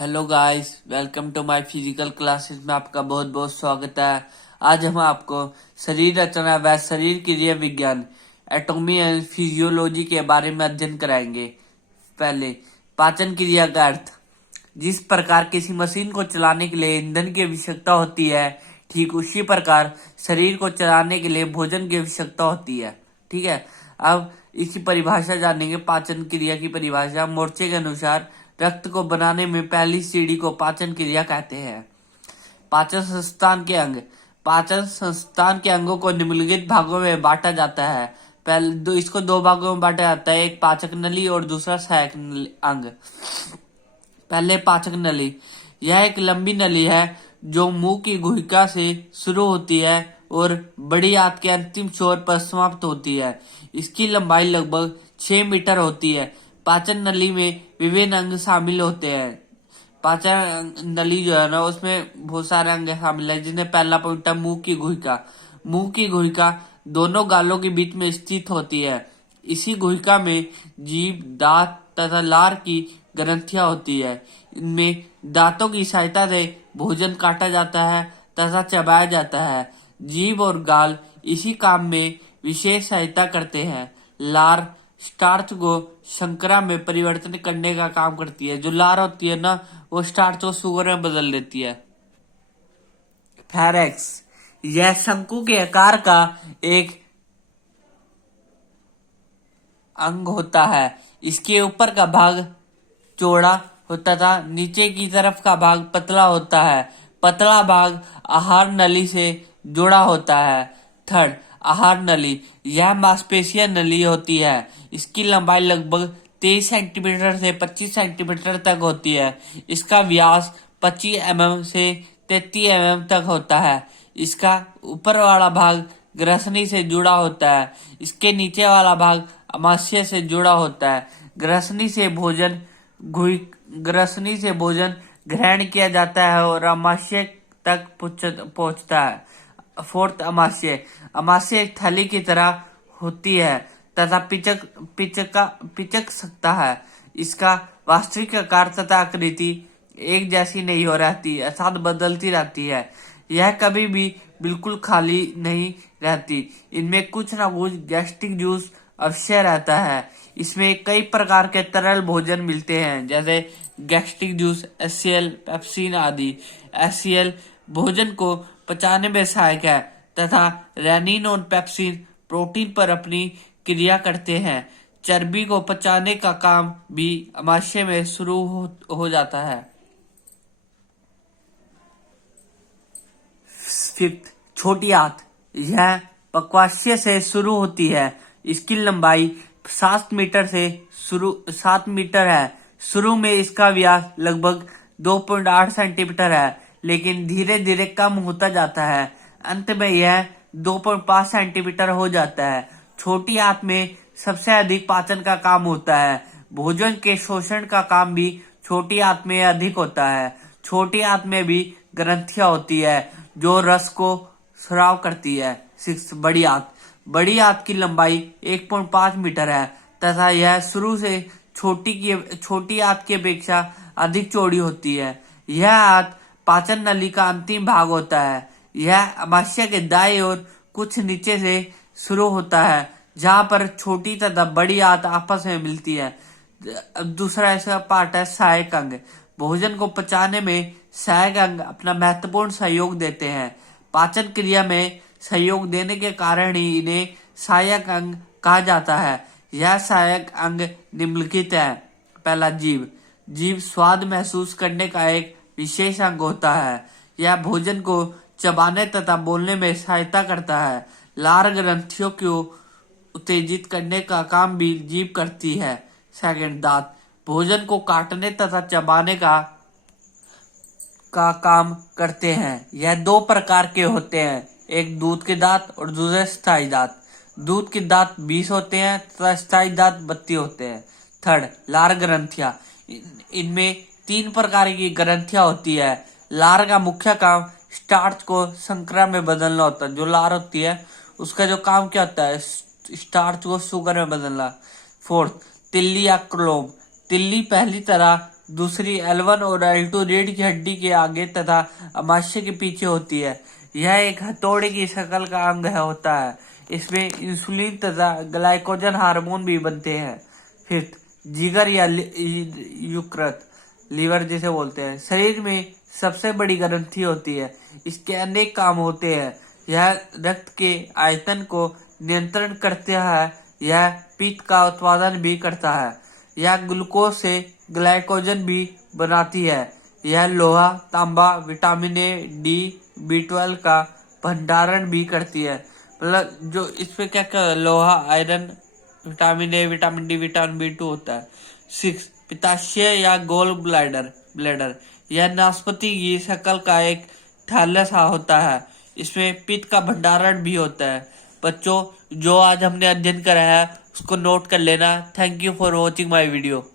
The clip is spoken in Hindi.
Hello guys, welcome to my physical classes में आपका बहुत बहुत स्वागत है। आज हम आपको शरीर रचना व शरीर क्रिया विज्ञान एटॉमी एंड फिजियोलॉजी के बारे में अध्ययन कराएंगे। पहले, पाचन क्रिया का अर्थ। जिस प्रकार किसी मशीन को चलाने के लिए ईंधन की आवश्यकता होती है, ठीक उसी प्रकार शरीर को चलाने के लिए भोजन की आवश्यकता होती है। ठीक है, अब इसकी परिभाषा जानेंगे। पाचन क्रिया की परिभाषा मोर्चे के अनुसार रक्त को बनाने में पहली सीढ़ी को पाचन क्रिया कहते हैं। पाचन संस्थान के अंग। पाचन संस्थान के अंगों को निम्नलिखित भागों में बांटा जाता है। पहले इसको दो भागों में बांटा जाता है, एक पाचक नली और दूसरा सहायक अंग। पहले पाचक नली। यह एक लंबी नली है जो मुंह की गुहिका से शुरू होती है और बड़ी आंत के अंतिम छोर पर समाप्त होती है। इसकी लंबाई लगभग 6 मीटर होती है। पाचन नली में विभिन्न अंग शामिल होते हैं। पाचन नली जो है ना, उसमें बहुत सारे अंग शामिल है, जिसमें पहला पॉइंट है मुंह की गुहिका। मुंह की गुहिका दोनों गालों के बीच में स्थित होती है। इसी गुहिका में जीभ, दांत तथा लार की ग्रंथियां होती है। इनमें दांतों की सहायता से भोजन काटा जाता है तथा चबाया जाता है। जीभ और गाल इसी काम में विशेष सहायता करते हैं। लार स्टार्च को शर्करा में परिवर्तन करने का काम करती है। जो लार होती है ना, वो स्टार्च को शुगर में बदल देती है। फेरेक्स। यह शंकु के आकार का एक अंग होता है। इसके ऊपर का भाग चौड़ा होता था, नीचे की तरफ का भाग पतला होता है। पतला भाग आहार नली से जुड़ा होता है। थर्ड, आहार नली। यह मांसपेशिया नली होती है। इसकी लंबाई लगभग 23 सेंटीमीटर से 25 सेंटीमीटर तक होती है। इसका व्यास 25 mm से 33 mm तक होता है। इसका ऊपर वाला भाग ग्रसनी से जुड़ा होता है। इसके नीचे वाला भाग अमाशय से जुड़ा होता है। ग्रसनी से भोजन ग्रहण किया जाता है और अमाशय तक पहुंचता है। फोर्थ, अमाशय। अमाशय एक थैली की तरह होती है तथा पिचक सकता है। इसका वास्तविक आकार तथा आकृति एक जैसी नहीं हो रहती, अर्थात बदलती रहती है। यह कभी भी बिल्कुल खाली नहीं रहती। इनमें कुछ न कुछ गैस्ट्रिक जूस अवश्य रहता है। इसमें कई प्रकार के तरल भोजन मिलते हैं, जैसे गैस्ट्रिक जूस, HCl, पेप्सिन आदि। HCl भोजन को पचाने में सहायक है तथा रेनिन और पेप्सिन प्रोटीन पर अपनी क्रिया करते हैं। चर्बी को पचाने का काम भी अमाशय में शुरू हो जाता है। फिफ्थ, छोटी आंत। यह पक्वाशय से शुरू होती है। इसकी लंबाई 7 मीटर है। शुरू में इसका व्यास लगभग 2.8 सेंटीमीटर है, लेकिन धीरे धीरे कम होता जाता है। अंत में यह 2.5 सेंटीमीटर हो जाता है। छोटी आंत में सबसे अधिक पाचन का काम होता है। भोजन के शोषण का काम भी छोटी आंत में अधिक होता है। छोटी आंत में भी ग्रंथियां होती है जो रस को स्राव करती है। 6, बड़ी आंत। बड़ी आंत की लंबाई 1.5 मीटर है तथा यह शुरू से छोटी आंत की अपेक्षा अधिक चौड़ी होती है। यह आंत पाचन नली का अंतिम भाग होता है। यह अमाशय के दाएं ओर कुछ नीचे से शुरू होता है, जहां पर छोटी तथा बड़ी आंत आपस में मिलती है। दूसरा इसका पार्ट है सहायक अंग। भोजन को पचाने में सहायक अंग अपना महत्वपूर्ण सहयोग देते हैं। पाचन क्रिया में सहयोग देने के कारण ही इन्हें सहायक अंग कहा जाता है। यह सहायक अंग निम्नलिखित है। पहला, जीभ। जीभ स्वाद महसूस करने का एक विशेष अंग होता है। यह भोजन को चबाने तथा बोलने में सहायता करता है। लार ग्रंथियों को उत्तेजित करने का काम भी जीभ करती है। सेकंड, दांत। भोजन को काटने तथा चबाने का काम करते हैं। यह 2 प्रकार के होते हैं, एक दूध के दांत और दूसरे स्थायी दांत। दूध के दांत 20 होते हैं तथा स्थायी दांत 32 होते हैं। थर्ड, लार ग्रंथियां। इनमें 3 प्रकार की ग्रंथियां होती है। लार का मुख्य काम स्टार्च को शर्करा में बदलना होता है। जो लार होती है उसका जो काम क्या होता है, स्टार्च को शुगर में बदलना। फोर्थ, तिल्ली या क्लोम। तिल्ली पहली तरह दूसरी L1 और L2 रीढ़ की हड्डी के आगे तथा अमाशय के पीछे होती है। यह एक हथौड़े की शक्ल का अंग होता है। इसमें इंसुलिन तथा ग्लाइकोजन हार्मोन भी बनते हैं। फिफ्थ, जिगर या यकृत, लीवर जिसे बोलते हैं, शरीर में सबसे बड़ी ग्रंथि होती है। इसके अनेक काम होते हैं। यह रक्त के आयतन को नियंत्रण करता है। यह पित्त का उत्पादन भी करता है। यह ग्लूकोज से ग्लाइकोजन भी बनाती है। यह लोहा, तांबा, विटामिन ए, डी, B12 का भंडारण भी करती है। मतलब जो इसमें क्या क्या लोहा, iron, vitamin A, vitamin D, vitamin B2 होता है। 6, पित्ताशय या गोल ब्लैडर, यह नाशपाती की शक्ल का एक थैलस सा होता है। इसमें पित्त का भंडारण भी होता है। बच्चों, जो आज हमने अध्ययन करा है उसको नोट कर लेना। Thank you for watching my video.